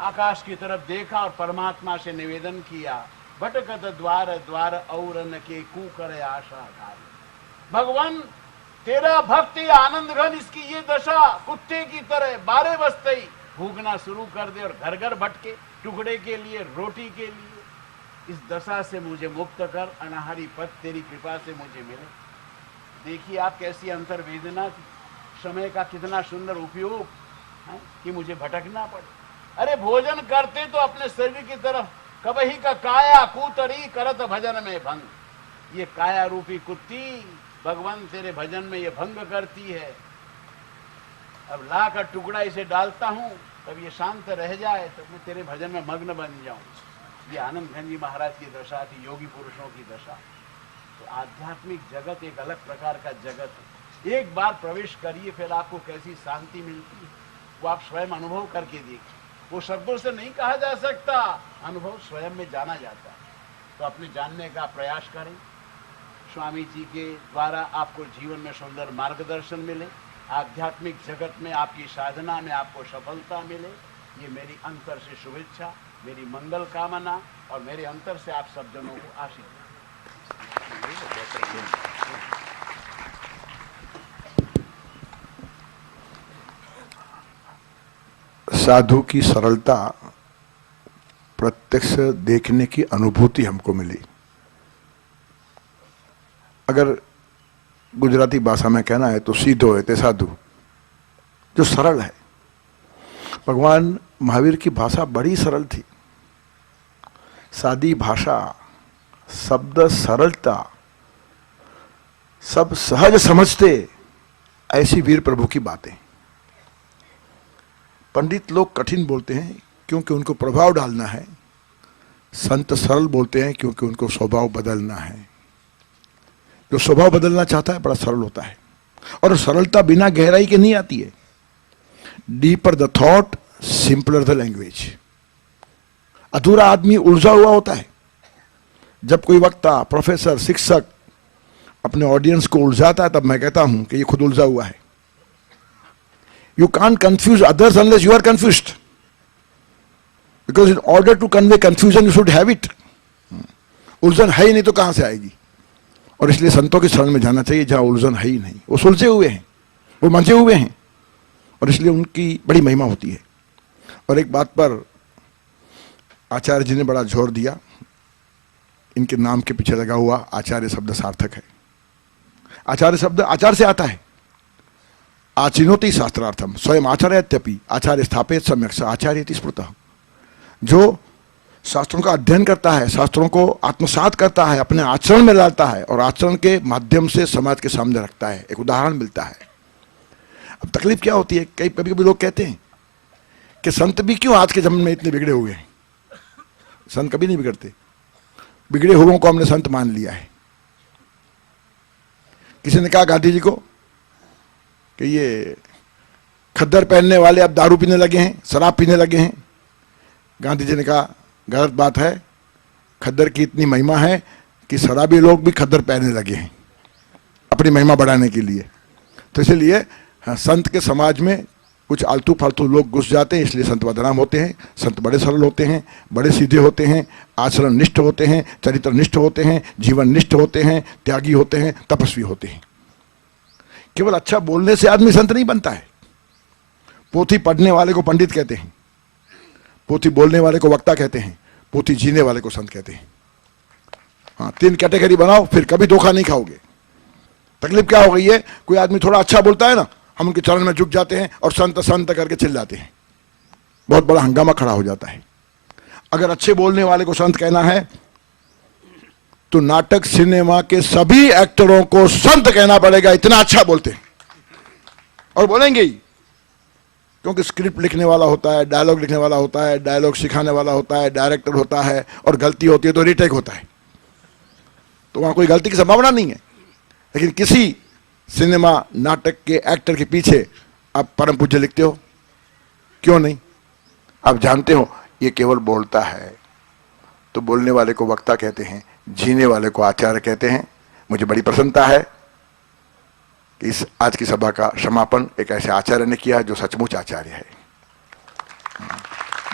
आकाश की तरफ देखा और परमात्मा से निवेदन किया, भटकत द्वार द्वार औरन के कूकर आशा कार्य। भगवान तेरा भक्ति आनंद घन, इसकी ये दशा कुत्ते की तरह बारे बजते ही भूखना शुरू कर दे और घर घर भटके टुकड़े के लिए, रोटी के लिए। इस दशा से मुझे मुक्त कर, अनाहरी पद तेरी कृपा से मुझे मिले। देखिए आप कैसी अंतर्वेदना थी, समय का कितना सुंदर उपयोग है कि मुझे भटकना पड़े। अरे भोजन करते तो अपने शरीर की तरफ, कबही का काया कूतरी करत भजन में भंग। ये काया रूपी कुत्ती भगवान तेरे भजन में ये भंग करती है। अब ला कर टुकड़ा इसे डालता हूं, तब ये शांत रह जाए तो मैं तेरे भजन में मग्न बन जाऊं। ये आनंद घन जी महाराज की दशा थी, योगी पुरुषों की दशा। तो आध्यात्मिक जगत एक अलग प्रकार का जगत है। एक बार प्रवेश करिए, फिर आपको कैसी शांति मिलती है वो आप स्वयं अनुभव करके देखिए। वो शब्दों से नहीं कहा जा सकता, अनुभव स्वयं में जाना जाता है। तो अपने जानने का प्रयास करें। स्वामी जी के द्वारा आपको जीवन में सुंदर मार्गदर्शन मिले, आध्यात्मिक जगत में आपकी साधना में आपको सफलता मिले, ये मेरी अंतर से शुभेच्छा, मेरी मंगल कामना और मेरे अंतर से आप सब जनों को आशीर्वाद। साधु की सरलता प्रत्यक्ष देखने की अनुभूति हमको मिली। अगर गुजराती भाषा में कहना है तो सीधो है ते साधु, जो सरल है। भगवान महावीर की भाषा बड़ी सरल थी, सादी भाषा, शब्द सरलता, सब सहज समझते, ऐसी वीर प्रभु की बातें। पंडित लोग कठिन बोलते हैं क्योंकि उनको प्रभाव डालना है, संत सरल बोलते हैं क्योंकि उनको स्वभाव बदलना है। जो स्वभाव बदलना चाहता है बड़ा सरल होता है, और सरलता बिना गहराई के नहीं आती है। Deeper the thought, simpler the language. अधूरा आदमी उलझा हुआ होता है। जब कोई वक्ता, प्रोफेसर, शिक्षक अपने ऑडियंस को उलझाता है तब मैं कहता हूं कि ये खुद उलझा हुआ है। You can't confuse others unless you are confused. Because in order to convey confusion, you should have it. उलझन है ही नहीं तो कहां से आएगी? और इसलिए संतों के शरण में जाना चाहिए जहां उलझन है ही नहीं। वो सुलझे हुए हैं, वो मंचे हुए हैं, और इसलिए उनकी बड़ी महिमा होती है। और एक बात पर आचार्य जी ने बड़ा जोर दिया, इनके नाम के पीछे लगा हुआ आचार्य शब्द सार्थक है। आचार्य शब्द आचार से आता है। आचिनोति शास्त्रार्थम स्वयं आचार्यत्यपि आचार्य स्थापित सम्यक स आचार्यति स्मृतः। जो शास्त्रों का अध्ययन करता है, शास्त्रों को आत्मसात करता है, अपने आचरण में लाता है और आचरण के माध्यम से समाज के सामने रखता है, एक उदाहरण मिलता है। अब तकलीफ क्या होती है, कई कभी कभी लोग कहते हैं कि संत भी क्यों आज के जमाने में इतने बिगड़े हुए हैं। संत कभी नहीं बिगड़ते, बिगड़े हुओं को हमने संत मान लिया है। किसी ने कहा गांधी जी को कि ये खद्दर पहनने वाले अब दारू पीने लगे हैं, शराब पीने लगे हैं। गांधी जी ने कहा गलत बात है, खद्दर की इतनी महिमा है कि शराबी लोग भी खद्दर पहनने लगे हैं अपनी महिमा बढ़ाने के लिए। तो इसलिए संत के समाज में कुछ आलतू फालतू लोग घुस जाते हैं, इसलिए संत बदनाम होते हैं। संत बड़े सरल होते हैं, बड़े सीधे होते हैं, आचरण निष्ठ होते हैं, चरित्र निष्ठ होते हैं, जीवन निष्ठ होते हैं, त्यागी होते हैं, तपस्वी होते हैं। केवल अच्छा बोलने से आदमी संत नहीं बनता है। पोथी पढ़ने वाले को पंडित कहते हैं, पोथी बोलने वाले को वक्ता कहते हैं, पोथी जीने वाले को संत कहते हैं। हाँ, 3 कैटेगरी बनाओ, फिर कभी धोखा नहीं खाओगे। तकलीफ क्या हो गई है, कोई आदमी थोड़ा अच्छा बोलता है ना, हम उनके चरण में झुक जाते हैं और संत संत करके चिल्लाते हैं, बहुत बड़ा हंगामा खड़ा हो जाता है। अगर अच्छे बोलने वाले को संत कहना है तो नाटक सिनेमा के सभी एक्टरों को संत कहना पड़ेगा, इतना अच्छा बोलते हैं। और बोलेंगे ही, क्योंकि स्क्रिप्ट लिखने वाला होता है, डायलॉग लिखने वाला होता है, डायलॉग सिखाने वाला होता है, डायरेक्टर होता है, और गलती होती है तो रीटेक होता है, तो वहां कोई गलती की संभावना नहीं है। लेकिन किसी सिनेमा नाटक के एक्टर के पीछे आप परम पूज्य लिखते हो, क्यों नहीं? आप जानते हो ये केवल बोलता है, तो बोलने वाले को वक्ता कहते हैं, जीने वाले को आचार्य कहते हैं। मुझे बड़ी प्रसन्नता है कि इस आज की सभा का समापन एक ऐसे आचार्य ने किया जो सचमुच आचार्य है,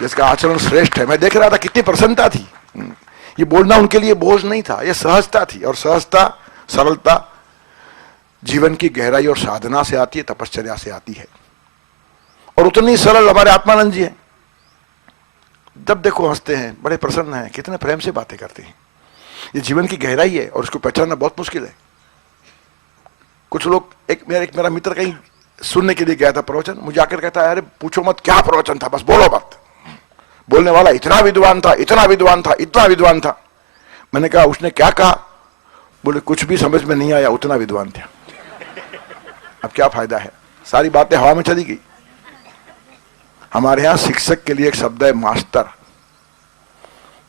जिसका आचरण श्रेष्ठ है। मैं देख रहा था कितनी प्रसन्नता थी। ये बोलना उनके लिए बोझ नहीं था, ये सहजता थी। और सहजता, सरलता जीवन की गहराई और साधना से आती है, तपश्चर्या से आती है। और उतनी सरल हमारे आत्मानंद जी हैं। जब देखो हंसते हैं, बड़े प्रसन्न हैं, कितने प्रेम से बातें करते हैं। ये जीवन की गहराई है और इसको पहचानना बहुत मुश्किल है। कुछ लोग, एक मेरा मित्र कहीं सुनने के लिए गया था प्रवचन, मुझे आकर कहता है, अरे पूछो मत क्या प्रवचन था, बस बोलो मत। बोलने वाला इतना विद्वान था, इतना विद्वान था, इतना विद्वान था। मैंने कहा उसने क्या कहा? बोले कुछ भी समझ में नहीं आया, उतना विद्वान था। अब क्या फायदा है, सारी बातें हवा में चली गई। हमारे यहां शिक्षक के लिए एक शब्द है मास्टर।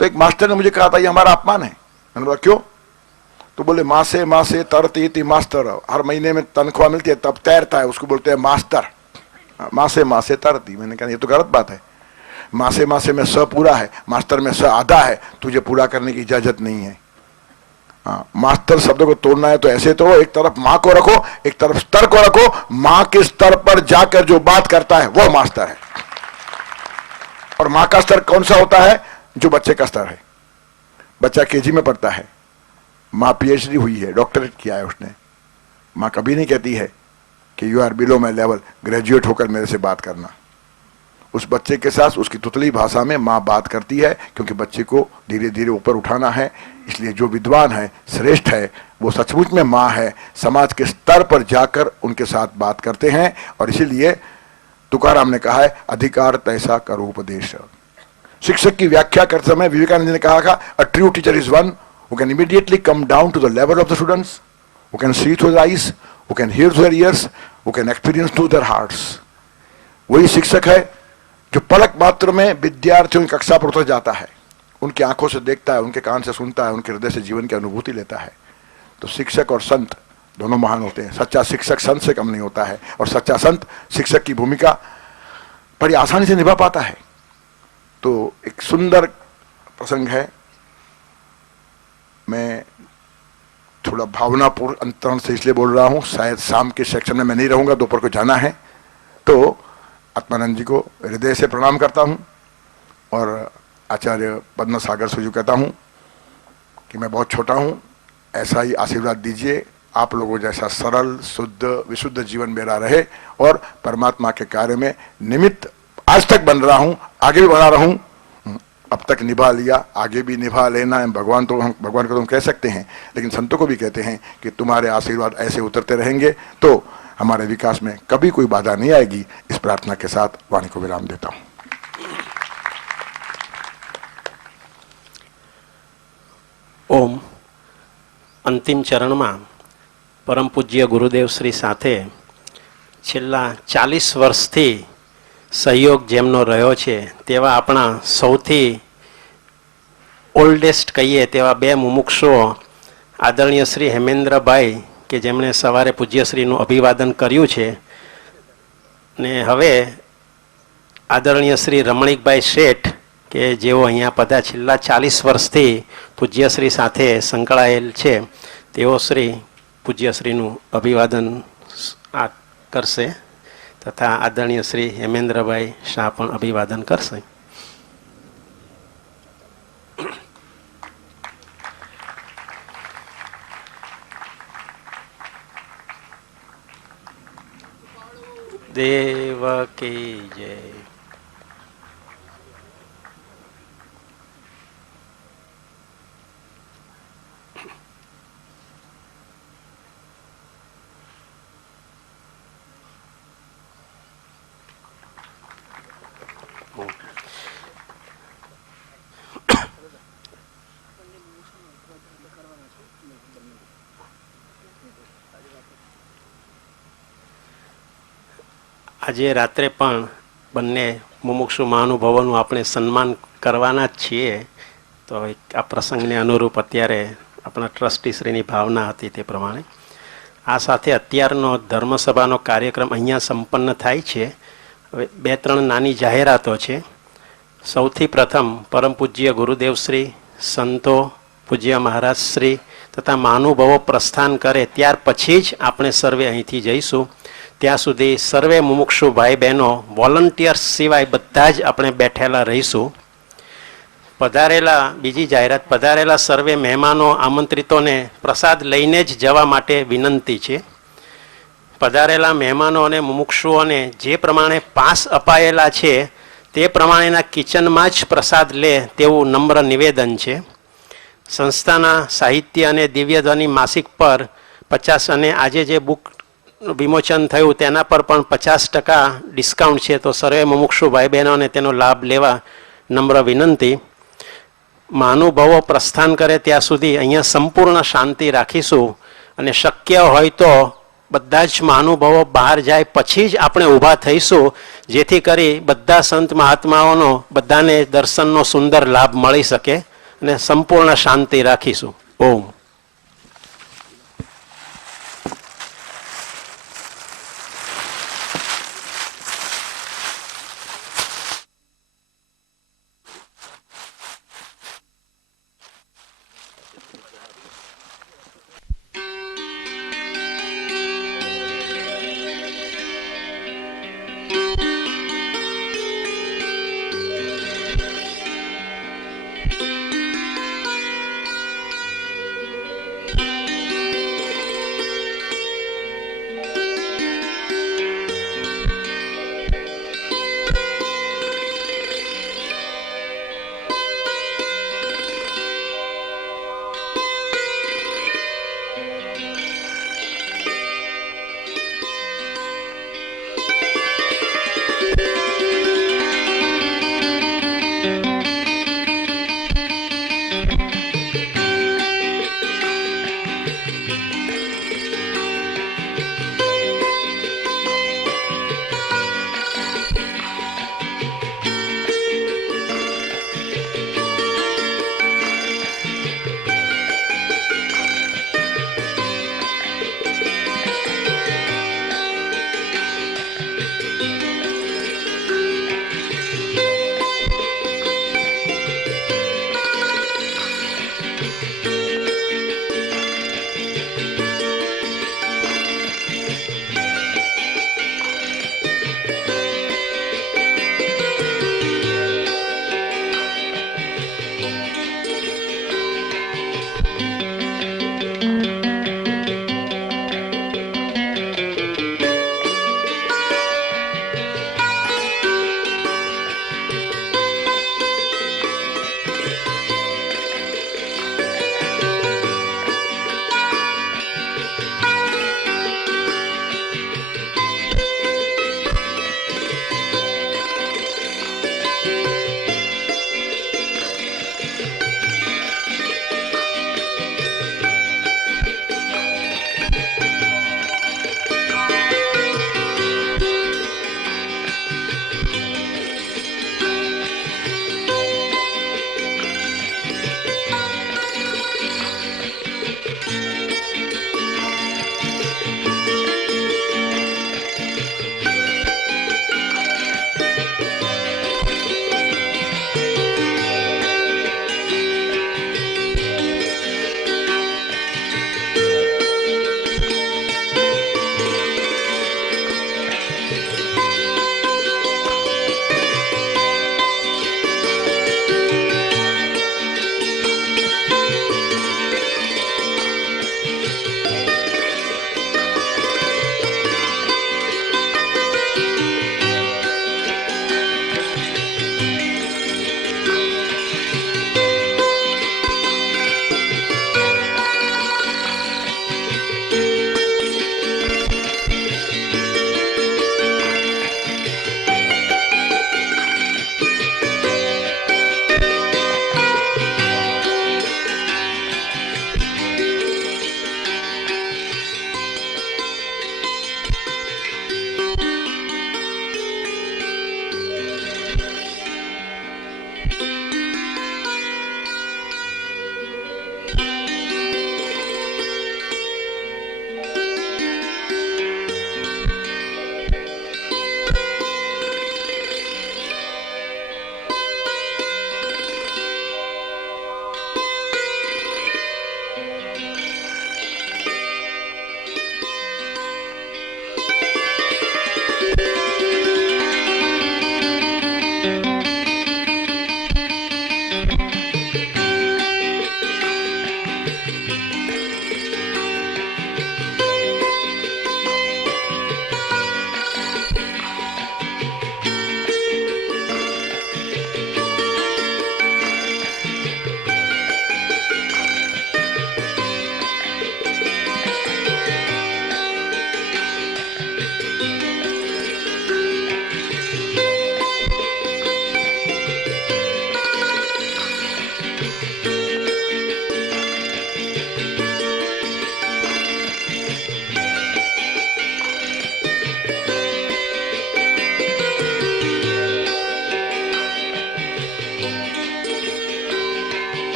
तो एक मास्टर ने मुझे कहा था ये हमारा अपमान है। मैंने बोला क्यों? तो बोले माँ से तरती थी मास्टर, हर महीने में तनख्वाह मिलती है तब तैरता है, उसको बोलते हैं मास्टर। माँ से तरती। मैंने कहा ये तो गलत बात है। माँ से में स पूरा है, मास्टर में स आधा है, तुझे पूरा करने की इजाजत नहीं है। मास्टर शब्द को तोड़ना है तो ऐसे तोड़ो, एक तरफ माँ को रखो, एक तरफ स्तर को रखो। माँ के स्तर पर जाकर जो बात करता है वो मास्टर है। और माँ का स्तर कौन सा होता है? जो बच्चे का स्तर है। बच्चा केजी में पढ़ता है, माँ पीएचडी हुई है, डॉक्टरेट किया है उसने। माँ कभी नहीं कहती है कि you are below my level, graduate होकर मेरे से बात करना। उस बच्चे के साथ उसकी तुतली भाषा में माँ बात करती है, क्योंकि बच्चे को धीरे धीरे ऊपर उठाना है। इसलिए जो विद्वान है, श्रेष्ठ है, वो सचमुच में माँ है। समाज के स्तर पर जाकर उनके साथ बात करते हैं। और इसीलिए तुकाराम ने कहा है, अधिकार तैसा करो उपदेश। शिक्षक की व्याख्या करते समय विवेकानंद ने कहा था, a true teacher is one who can immediately come down to the level of the students, who can see through their eyes, who can hear through their ears, who can experience through their hearts. वही शिक्षक है जो पलक मात्र में विद्यार्थियों की कक्षा पर उतर जाता है, उनकी आंखों से देखता है, उनके कान से सुनता है, उनके हृदय से जीवन की अनुभूति लेता है। तो शिक्षक और संत दोनों महान होते हैं। सच्चा शिक्षक संत से कम नहीं होता है, और सच्चा संत शिक्षक की भूमिका बड़ी आसानी से निभा पाता है। तो एक सुंदर प्रसंग है। मैं थोड़ा भावनापूर्ण अंतरण से इसलिए बोल रहा हूं, शायद शाम के सेक्शन में मैं नहीं रहूंगा, दोपहर को जाना है। तो आत्मानंद जी को हृदय से प्रणाम करता हूं और आचार्य पद्म सागर से जो कहता हूं कि मैं बहुत छोटा हूं, ऐसा ही आशीर्वाद दीजिए। आप लोगों जैसा सरल, शुद्ध, विशुद्ध जीवन मेरा रहे और परमात्मा के कार्य में निमित्त आज तक बन रहा हूं, आगे भी बना रहूं। अब तक निभा लिया, आगे भी निभा लेना है। भगवान को तो हम कह सकते हैं, लेकिन संतों को भी कहते हैं कि तुम्हारे आशीर्वाद ऐसे उतरते रहेंगे तो हमारे विकास में कभी कोई बाधा नहीं आएगी। इस प्रार्थना के साथ वाणी को विराम देता हूं। ओम। अंतिम चरणમાં પરમ પૂજ્ય ગુરુદેવશ્રી સાથે છેલ્લા 40 વર્ષથી સહયોગ જેમનો રહ્યો છે તેવા આપણા સૌથી ઓલ્ડેસ્ટ કહીએ તેવા બે મુમુક્ષુઓ આદરણીય શ્રી હેમેન્દ્રભાઈ કે જેમણે સવારે પૂજ્યશ્રીનું અભિવાદન કર્યું છે, ને હવે આદરણીય શ્રી રમણીકભાઈ શેઠ કે જેઓ અહીંયા બધા છેલ્લા 40 વર્ષથી પૂજ્યશ્રી સાથે સંકળાયેલ છે, તેઓ શ્રી પૂજ્યશ્રીનું અભિવાદન કરશે તથા આદરણીય શ્રી હેમેન્દ્રભાઈ શાહ પણ અભિવાદન કરશે. દેવ કી જય. આજે રાત્રે પણ બંને મુમુક્ષુ મહાનુભાવોનું આપણે સન્માન કરવાના જ છીએ. તો આ પ્રસંગને અનુરૂપ અત્યારે આપણા ટ્રસ્ટીશ્રીની ભાવના હતી તે પ્રમાણે આ સાથે અત્યારનો ધર્મસભાનો કાર્યક્રમ અહીંયા સંપન્ન થાય છે. હવે 2-3 નાની જાહેરાતો છે. સૌથી પ્રથમ પરમ પૂજ્ય ગુરુદેવશ્રી, સંતો, પૂજ્ય મહારાજશ્રી તથા મહાનુભાવો પ્રસ્થાન કરે ત્યાર પછી જ આપણે સર્વે અહીંથી જઈશું. ત્યાં સુધી સર્વે મુમુક્ષુ ભાઈ બહેનો વોલન્ટિયર્સ સિવાય બધા જ આપણે બેઠેલા રહીશું. પધારેલા, બીજી જાહેરાત, પધારેલા સર્વે મહેમાનો આમંત્રિતોને પ્રસાદ લઈને જ જવા માટે વિનંતી છે. પધારેલા મહેમાનો અને મુમુક્ષુઓને જે પ્રમાણે પાસ અપાયેલા છે તે પ્રમાણેના કિચનમાં જ પ્રસાદ લે તેવું નમ્ર નિવેદન છે. સંસ્થાના સાહિત્ય અને દિવ્યધ્વનિ માસિક પર 50 અને આજે જે બુક વિમોચન થયું તેના પર પણ 50% ડિસ્કાઉન્ટ છે. તો સર્વે મુમુક્ષુ ભાઈ બહેનોને તેનો લાભ લેવા નમ્ર વિનંતી. મહાનુભાવો પ્રસ્થાન કરે ત્યાં સુધી અહીંયા સંપૂર્ણ શાંતિ રાખીશું અને શક્ય હોય તો બધા જ મહાનુભાવો બહાર જાય પછી જ આપણે ઊભા થઈશું, જેથી કરી બધા સંત મહાત્માઓનો બધાને દર્શનનો સુંદર લાભ મળી શકે અને સંપૂર્ણ શાંતિ રાખીશું. ઓમ.